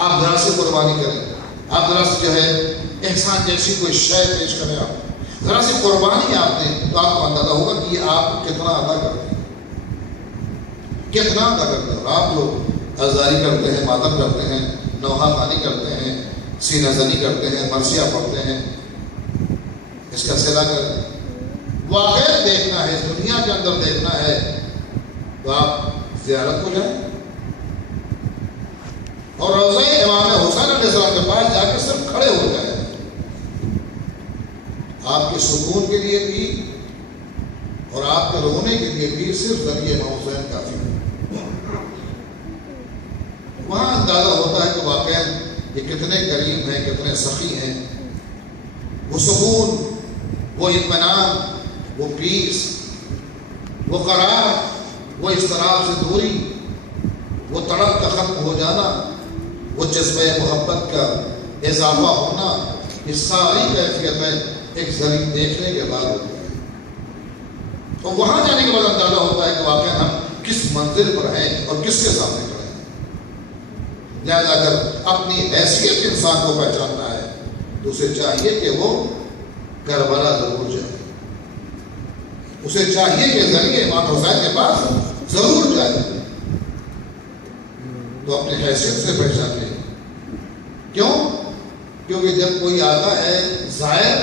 آپ ذرا سے قربانی کریں، آپ ذرا سے جو ہے احسان جیسی کوئی شے پیش کریں، آپ ذرا سی قربانی آپ دیں تو آپ کو اندازہ ہوگا کہ یہ آپ کتنا ادا کرتے ہیں، کتنا ادا کرتے ہیں۔ اور آپ جو ازاری کرتے ہیں، ماتم کرتے ہیں، نوحہ خوانی کرتے ہیں، سینہ زنی کرتے ہیں، مرثیہ پڑھتے ہیں، اس کا صلہ کریں۔ واقعہ دیکھنا ہے، اس دنیا کے اندر دیکھنا ہے تو آپ زیارت کو جائیں اور روضہ امام حسین علیہ السلام کے پاس جا کے صرف کھڑے ہو جائیں، آپ کے سکون کے لیے بھی اور آپ کے رونے کے لیے بھی صرف ذریعہ امام حسین کافی ہے۔ وہاں اندازہ ہوتا ہے کہ واقعا یہ کتنے کریم ہیں، کتنے سخی ہیں۔ وہ سکون، وہ اطمینان، وہ پیس، وہ قرار، وہ اضطراب سے دوری، وہ تڑپ کا ختم ہو جانا، وہ جذبہ محبت کا اضافہ ہونا، یہ ساری کیفیتیں ایک ذریعہ دیکھنے کے بعد ہوتی ہیں۔ تو وہاں جانے کے بعد اندازہ ہوتا ہے کہ واقعا ہم کس منزل پر ہیں اور کس کے سامنے کھڑے ہیں۔ لہٰذا اگر اپنی حیثیت انسان کو پہچاننا ہے تو اسے چاہیے کہ وہ کربلا ضرور جائے، اسے چاہیے کہ ذریعہ امام حسین کے پاس ضرور جائے، تو اپنی حیثیت سے پہچانے۔ کیوں؟ کیونکہ جب کوئی آتا ہے زائر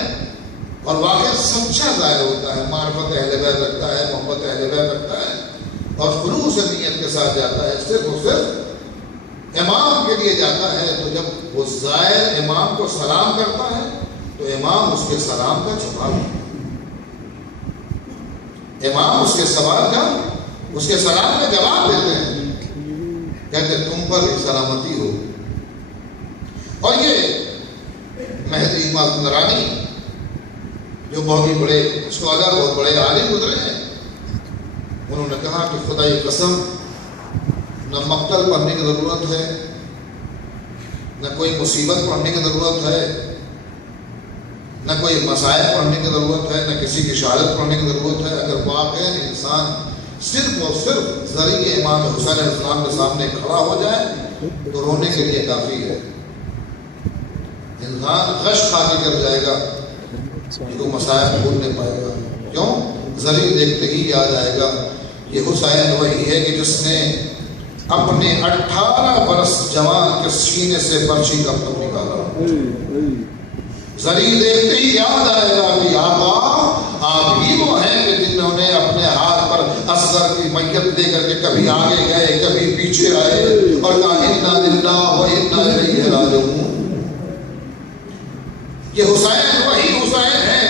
اور واقعہ سچا ظاہر ہوتا ہے، معرفت اہل بیت رکھتا ہے، محبت اہل بیت رکھتا ہے اور خلوص نیت کے ساتھ جاتا ہے، صرف اور صرف امام کے لیے جاتا ہے، تو جب وہ زائر امام کو سلام کرتا ہے تو امام اس کے سلام کا جواب امام اس کے سوال کا، اس کے سلام کا جواب دیتے ہیں، کہتے تم پر سلامتی ہو۔ اور یہ مہدی مازندرانی جو بہت ہی بڑے اسکالر، بہت بڑے عالم گزرے ہیں، انہوں نے کہا کہ خدا کی قسم نہ مقتل پڑھنے کی ضرورت ہے، نہ کوئی مصیبت پڑھنے کی ضرورت ہے، نہ کوئی مسائل پڑھنے کی ضرورت ہے، نہ کسی کی شہادت پڑھنے کی ضرورت ہے۔ اگر واقعا انسان صرف اور صرف ذریعہ امام حسین علیہ السلام کے سامنے کھڑا ہو جائے تو رونے کے لیے کافی ہے۔ انسان غش کھا کے گر جائے گا، یہ کوئی مسائل بھول نہیں پائے گا۔ کیوں؟ ذریعہ دیکھتے ہی یاد آئے گا یہ حسین وہی ہے کہ جس نے اپنے 18 برس جوان کے سینے سے پرچی کا پتھر نکالا۔ ذریعہ دیکھتے ہی یاد آئے گا کہ آقا آپ ہی وہ ہیں کہ جنہوں نے اپنے ہاتھ پر اصغر کی میت لے کر کے کبھی آگے گئے، کبھی پیچھے آئے اور کہا انا للہ و انا الیہ راجعون۔ یہ حسین وہی حسین ہے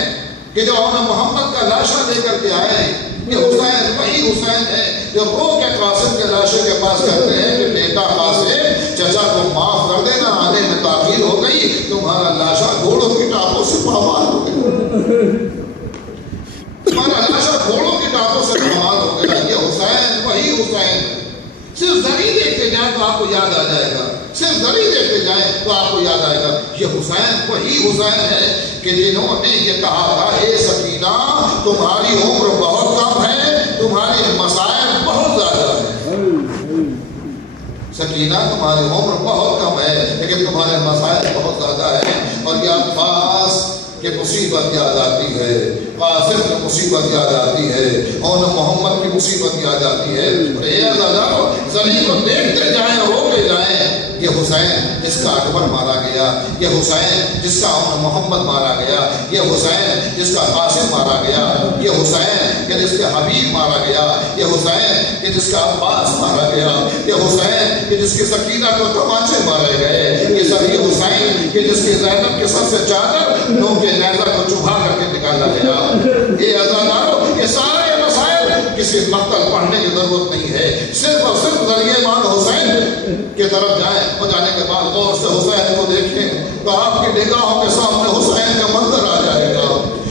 کہ جو محمد کا لاشا لے کر کے آئے، یہ حسین وہی حسین ہے جو رو کے قاسم کے لاشے کے پاس کہتے ہیں کہ بیٹا قاسم چچا کو معاف کر دینا، آنے میں تاخیر ہو گئی، تمہارا لاشا گھوڑوں کی ٹانگوں سے پامال ہو گیا، تمہارا لاشا گھوڑوں کی ٹانگوں سے پامال ہو گیا۔ یہ حسین وہی حسین ہے۔ صرف ذریعہ دیکھتے جائیں تو آپ کو یاد آ جائے گا، صرف ذریعہ دیکھتے جائیں تو آپ کو یاد آئے گا یہ حسین وہی حسین ہے کہ جنہوں نے یہ کہا تھا اے سکینہ تمہاری عمر بہت کم ہے، تمہارے مسائل بہت زیادہ ہیں۔ سکینہ تمہاری عمر بہت کم ہے لیکن تمہارے مسائل بہت زیادہ ہیں۔ اور یہ عباس کہ مصیبت یاد آتی ہے، قاسم کی مصیبت یاد آتی ہے، اور محمد کی مصیبت یاد آتی ہے۔ اور اے عزیزانو ذریعہ کو دیکھتے جائیں، روتے جائیں۔ یہ حسین جس کا اکبر مارا گیا، یہ حسین جس کا محمد مارا گیا، یہ حسین جس کا قاسم مارا گیا، یہ حسین کہ جس کا حبیب مارا گیا، یہ حسین کہ جس کا عباس مارا گیا، یہ حسین کہ جس کی سکینہ کو تماچے مارے گئے، یہ سب یہ حسین کہ جس کی زینب کے سر سے چادر نو کے نیزہ کو چبھا کر کے نکالا گیا۔ یہ عزیزانو یہ سارے مسائل کسی مقتل پڑھنے کی ضرورت نہیں ہے، صرف اور صرف ذریعہ امام حسین کی طرف جائیں اور جانے کے بعد غور سے حسین کو دیکھیں تو آپ کی نگاہوں کے سامنے حسین کا منظر آ جائے گا،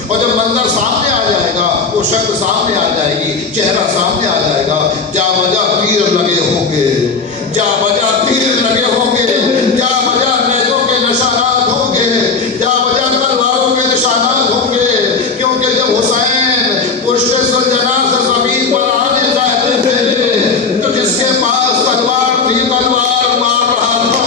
اور جب منظر سامنے آ جائے گا وہ شکل سامنے آ جائے گی، چہرہ سامنے آ جائے گا۔ جا بجا تیر لگے ہوں گے، جا بجا تیر لگے ہوں گے، جا بجا نیزوں کے نشانات ہوں گے، جا بجا تلواروں کے نشانات ہوں گے، کیونکہ جب حسین پشت سلجنا سے زمین پر آنے چاہتے تھے تو جس کے پاس تلوار تھی تلوار مار رہا تھا،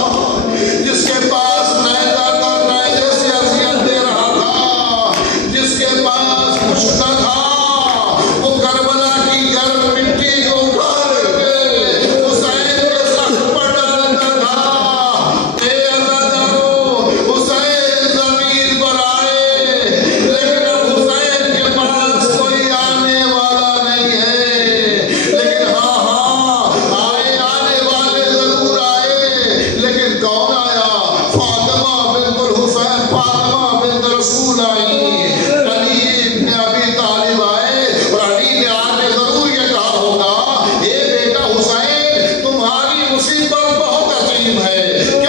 ہے